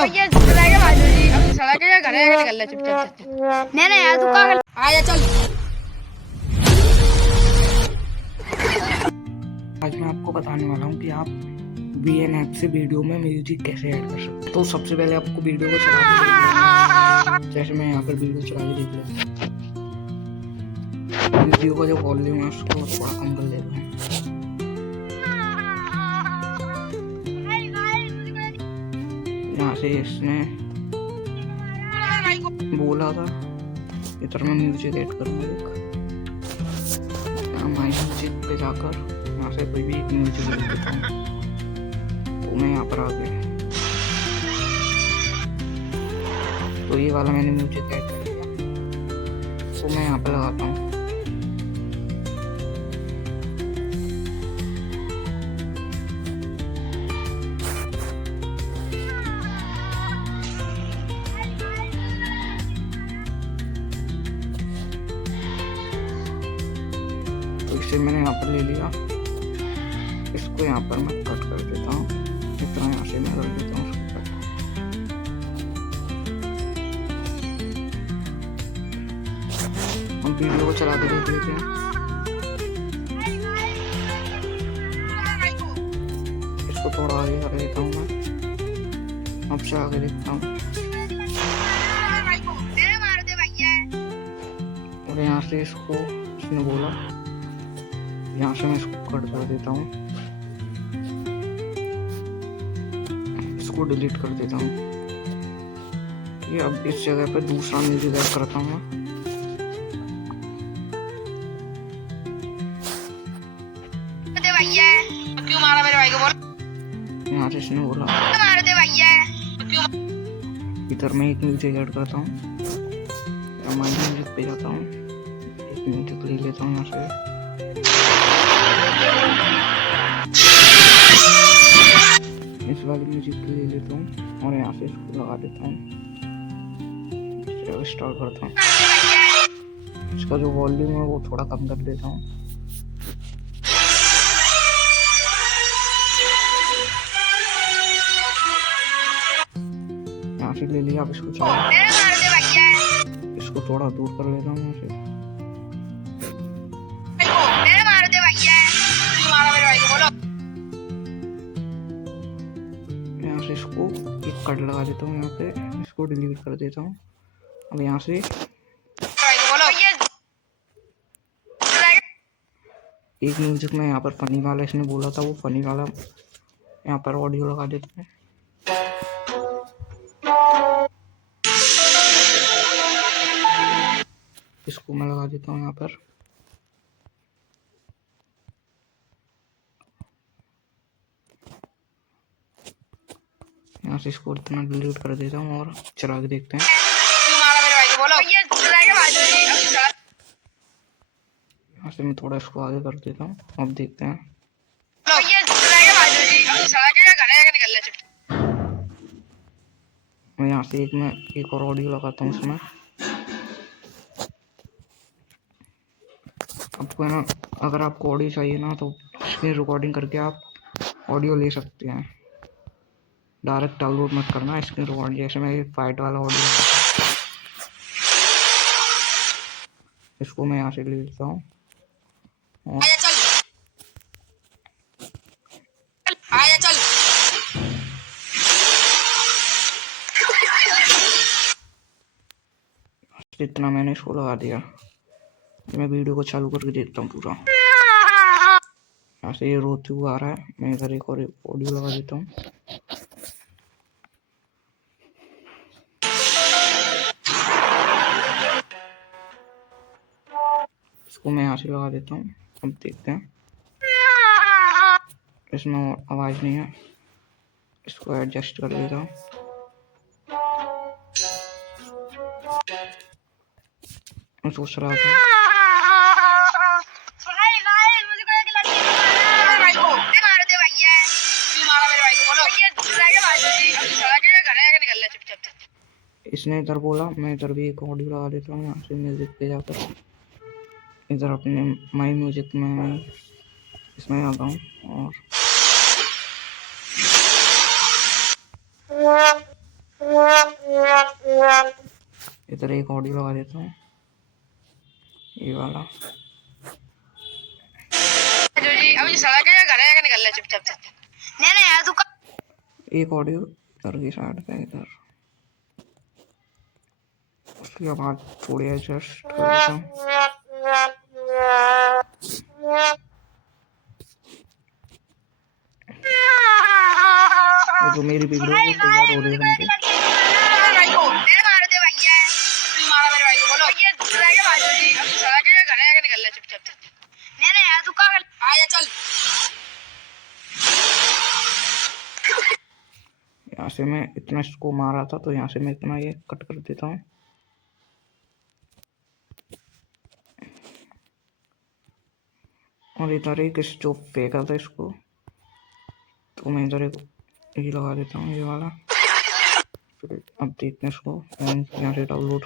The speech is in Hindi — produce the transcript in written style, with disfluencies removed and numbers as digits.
बोलो। भैया चला के भाजो जी, अब सड़ा के घर है निकल ले चुपचाप। नहीं नहीं यार तू कहाँ आ जा चल। आज मैं आपको बताने वाला हूँ कि आप VN ऐप से वीडियो में म्यूजिक कैसे ऐड कर सकते हैं। तो सबसे पहले आपको वीडियो को चला के देखना है। जैसे मैं यहाँ पर वीडियो चला के देख लेता हूँ। वीडियो का जो वॉल्यूम है उसको थोड़ा कम कर लेते हैं। यहाँ से इसने बोला था इधर मैं म्यूजिक ऐड करूँगा। यहाँ माई म्यूजिक पे जाकर यहाँ से कोई भी एक म्यूजिक ऐड करता हूँ। तो मैं यहाँ पर आ गया, तो ये वाला मैंने म्यूजिक ऐड कर लिया। तो मैं यहाँ पर लगाता हूँ। तो इसे मैंने यहाँ पर ले लिया। इसको यहाँ पर मैं कट कर देता हूँ। इतना यहाँ से मैं कर देता हूँ उसको कट। हम वीडियो को चला के देख लेते हैं। इसको थोड़ा आगे कर देता हूँ मैं। अब से आगे देखता हूँ और यहाँ से इसको इसने बोला, यहाँ से मैं इसको कट कर देता हूँ। इसको डिलीट कर देता हूँ। ये अब इस जगह पे दूसरा म्यूजिक ऐड करता हूँ मैं। क्यों मारा मेरे भाई को बोल। यहाँ से इसने बोला मार दे भैया। इधर मैं एक म्यूजिक ऐड करता हूँ। हमारे म्यूजिक पे जाता हूँ, एक म्यूजिक ले लेता हूँ यहाँ से। इस वाले म्यूजिक को ले लेता हूँ और यहाँ से इसको लगा देता हूँ। स्टार्ट करता हूँ। इसका जो वॉल्यूम है वो थोड़ा कम कर देता हूँ। यहाँ से ले लिया। अब इसको चला, इसको थोड़ा दूर कर लेता हूँ यहाँ से। यहाँ से इसको एक कट लगा देता हूँ। यहाँ पे इसको डिलीट कर देता हूँ। अब यहाँ से एक म्यूजिक में यहाँ पर फनी वाला इसने बोला था, वो फनी वाला यहाँ पर ऑडियो लगा देते हैं। इसको मैं लगा देता हूँ यहाँ पर। यहाँ से इसको इतना डिलीट कर देता हूँ और चला के देखते हैं। यहाँ से मैं थोड़ा इसको आगे कर देता हूँ। अब देखते हैं। मैं यहाँ से एक और ऑडियो लगाता हूँ इसमें। आपको है ना, अगर आपको ऑडियो चाहिए ना तो स्क्रीन रिकॉर्डिंग करके आप ऑडियो ले सकते हैं। डायरेक्ट डाउनलोड मत करना स्क्रीन रिकॉर्डिंग। जैसे मैं फाइट वाला ऑडियो, इसको मैं यहाँ से ले लेता हूँ। इतना मैंने इसको लगा दिया। मैं वीडियो को चालू करके देखता हूँ पूरा। यहाँ से ये रोते हुआ आ रहा है। मैं इधर एक और ऑडियो लगा देता हूँ। इसको मैं यहाँ से लगा देता हूँ। अब देखते हैं। इसमें आवाज़ नहीं है, इसको एडजस्ट कर लेता हूँ। मैं सोच रहा था इसने इधर बोला, मैं इधर भी एक ऑडियो लगा देता हूँ। यहाँ से म्यूजिक पे जाकर इधर अपने माई म्यूजिक में इसमें आता हूँ और इधर एक ऑडियो लगा देता हूँ, ये वाला। जो जी अब सड़क है घर है निकल ले चुपचाप से। नहीं नहीं यार तू एक ऑडियो इधर की साइड पे, इधर उसकी आवाज थोड़ी एडजस्ट कर देता हूँ। देखो मेरी वीडियो वो तैयार हो रही है बन के। भाई को तेरे मार दे भैया तू मारा मेरे भाई को बोलो ये रह गया भाई जी अब सड़क है घर है निकल ले चुपचाप से। नहीं नहीं यार तू का आ जा चल। यहाँ से मैं इतना इसको मारा था तो यहाँ से मैं इतना ये कट कर देता हूँ। और इधर एक जो फेंका था इसको, तो मैं इधर एक ये लगा देता हूँ, ये वाला। फिर अब देखते हैं इसको यहाँ से डाउनलोड